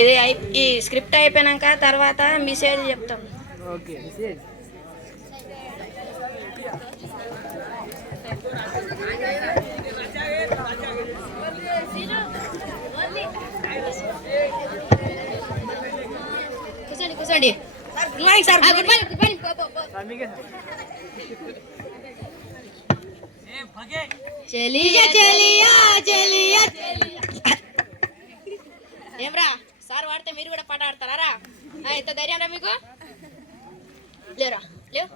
ఇది ఈ స్క్రిప్ట్ అయిపోయినాక తర్వాత మెసేజ్ చెప్తాం. Okay message. కూర్చోండి కూర్చోండి. Good morning sir. Good morning good morning. చలియా చలియా చలియా ఏమ్రా సార్ వాడితే మీరు కూడా పాట ఆడతారా? ఎంత ధైర్యం రా మీకు? లేవురా లేవు,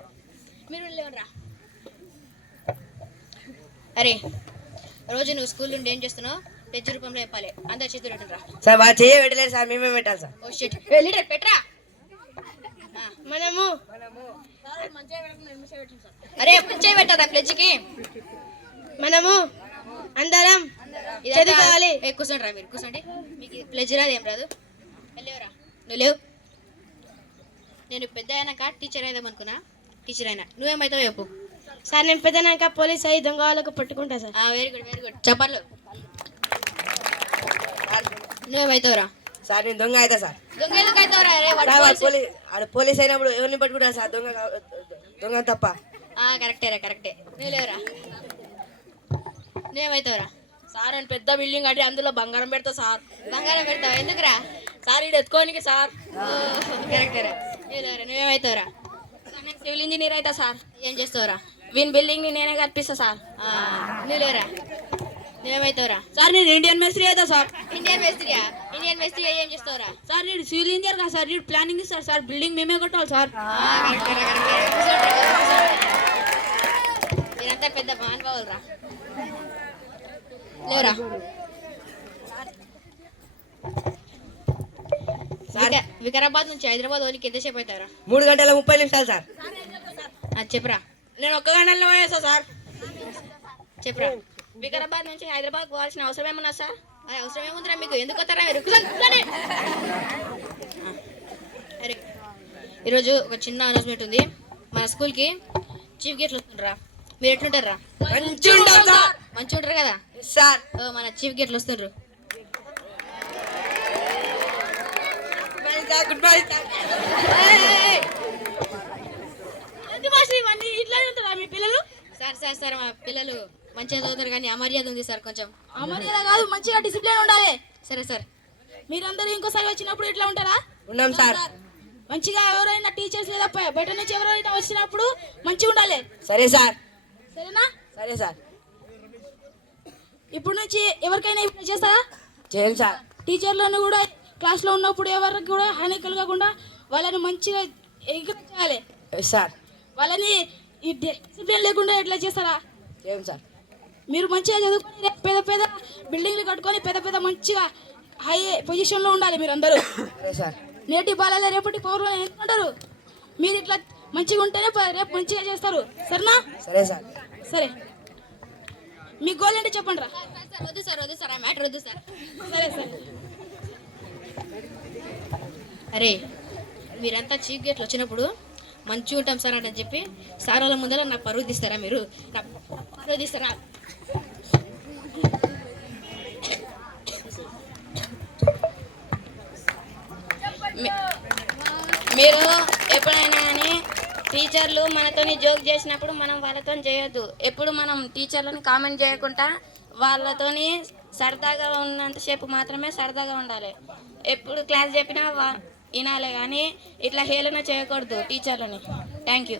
మీరు లేవురా. అరే రోజు నువ్వు స్కూల్ నుండి ఏం చేస్తున్నావు పెద్ద రూపంలో చెప్పాలి. అందరు చేతులు పెట్టరా. సార్ వాళ్ళు చేయ పెట్టలేదు సార్, మేమే పెట్టాలి సార్. ఓ షిట్, లీడర్ పెట్టరా. మనము అరే మంచిగా పెట్టదా ప్లెజ్కి. మనము అందరం చదువుకోవాలి. కూర్చోండి రా, మీరు కూర్చోండి. మీకు ప్లెజ్ రాదు, ఏం రాదు. వెళ్ళేవరా నువ్వు లేవు. నేను పెద్ద అయినాక టీచర్ అయిదాం అనుకున్నా, టీచర్ అయినా. నువ్వేమవుతావు చెప్పు. సార్ నేను పెద్దనాక పోలీస్ అయ్యి దొంగ వాళ్ళకు పట్టుకుంటా sir. Very good very good, చెప్పర్లు. నువ్వేమవుతావురా? సార్ నేను దొంగ అవుతా సార్. దొంగ ఎందుకు అవుతావురా? పోలీస్ అయినప్పుడు ఎవరిని పట్టుకుంటా సార్, దొంగ దొంగ తప్ప. కరెక్టేరా కరెక్టే. నువ్వు లేవురా. నువ్వేమవుతావురా? సార్ నేను పెద్ద బిల్డింగ్ కట్టి అందులో బంగారం పెడతా సార్. బంగారం పెడతావా? ఎందుకురా? సార్ ఇది ఎత్తుకోనికి సార్. కరెక్టేరా. నువ్వేమవుతావురా? నేను సివిల్ ఇంజనీర్ అవుతా సార్. ఏం చేస్తావురా? వీన్ బిల్డింగ్ ని నేనే కట్టిస్తా సార్. నువ్వు లేవురా. నువ్వేమవుతావురా? సార్ నేను ఇండియన్ మేస్త్రి అవుతా సార్. ఇండియన్ మేస్త్రియా? ఇండియన్ మేస్త్రి ఏం చేస్తావురా? సార్ నేను సివిల్ ఇంజనీర్ కదా సార్, నేను ప్లానింగ్ ఇస్తారు సార్, బిల్డింగ్ మేమే కట్టాలి సార్. మీరంతా పెద్ద మహానుభావులురా. లేవురా. వికారాబాద్ నుంచి హైదరాబాద్ వాళ్ళకి ఎంతసేపు అవుతారా? 3 గంటల 30 నిమిషాలు సార్. చెప్పురా. నేను 1 గంటలో పోయేస్తా సార్. చెప్పురా. వికారాబాద్ నుంచి హైదరాబాద్ పోవాల్సిన అవసరం ఏమున్నా సార్? అరే అవసరం ఏముందిరా మీకు? ఎందుకు వస్తారా మీరు? కూర్చోండి. అరే ఈరోజు ఒక చిన్న అనౌన్స్మెంట్ ఉంది. మన స్కూల్కి చీఫ్ గెస్ట్లు వస్తుండ్రా. మీరు ఎట్లుంటారా? మంచిగా ఉంటారు కదా సార్. మన చీఫ్ గెస్ట్లు వస్తుండ్రు. Good morning sir. ఇట్లా ఉంటారా మీ పిల్లలు? సార్ సార్ సార్ మా పిల్లలు మంచిగా చదువుతారు కానీ అమర్యాద ఉంది సార్ కొంచెం. అమర్యాద కాదు, మంచిగా డిసిప్లిన్ ఉండాలి. సరే సార్. మీరందరూ ఇంకోసారి వచ్చినప్పుడు ఇట్లా ఉంటారా? ఉన్నాం సార్. మంచిగా ఎవరైనా టీచర్స్ లేదా బయట నుంచి ఎవరైనా వచ్చినప్పుడు మంచిగా ఉండాలి. సరే సార్. సరేనా? సరే సార్. ఇప్పుడు నుంచి ఎవరికైనా ఇప్పుడు చేస్తారా? చేయండి సార్. టీచర్లను కూడా క్లాస్లో ఉన్నప్పుడు ఎవరికి కూడా హాని కలగకుండా వాళ్ళని మంచిగా ఎంకరేజ్ చేయాలి సార్. వాళ్ళని ఈ డిసిప్లిన్ లేకుండా ఎట్లా చేస్తారా? చేయండి సార్. మీరు మంచిగా చదువుకొని పెద్ద పెద్ద బిల్డింగ్లు కట్టుకొని పెద్ద పెద్ద మంచిగా హై పొజిషన్లో ఉండాలి మీరు అందరూ. సరే సార్. నేటి బాలలే రేపటి పౌరులు ఎందుకుంటారు. మీరు ఇట్లా మంచిగా ఉంటేనే రేపు మంచిగా చేస్తారు. సరేనా? సరే సార్. సరే, మీ గోల్ ఏంటి చెప్పండి రా. వద్దు సార్ వద్దు సార్, ఆ మ్యాటర్ వద్దు సార్. సరే సరే. అరే మీరంతా చీఫ్ గెస్ట్లు వచ్చినప్పుడు మంచిగా ఉంటాం సార్ అని చెప్పి సార్ వాళ్ళ ముందర నాకు పరువు తీస్తారా? మీరు పరువు తీస్తారా? మీరు ఎప్పుడైనా కానీ టీచర్లు మనతోని జోక్ చేసినప్పుడు మనం వాళ్ళతో చేయొద్దు. ఎప్పుడు మనం టీచర్లను కామెంట్ చేయకుండా వాళ్ళతోని సరదాగా ఉన్నంతసేపు మాత్రమే సరదాగా ఉండాలి. ఎప్పుడు క్లాస్ చెప్పినా వినాలి కానీ ఇట్లా హేళన చేయకూడదు టీచర్లని. Thank you.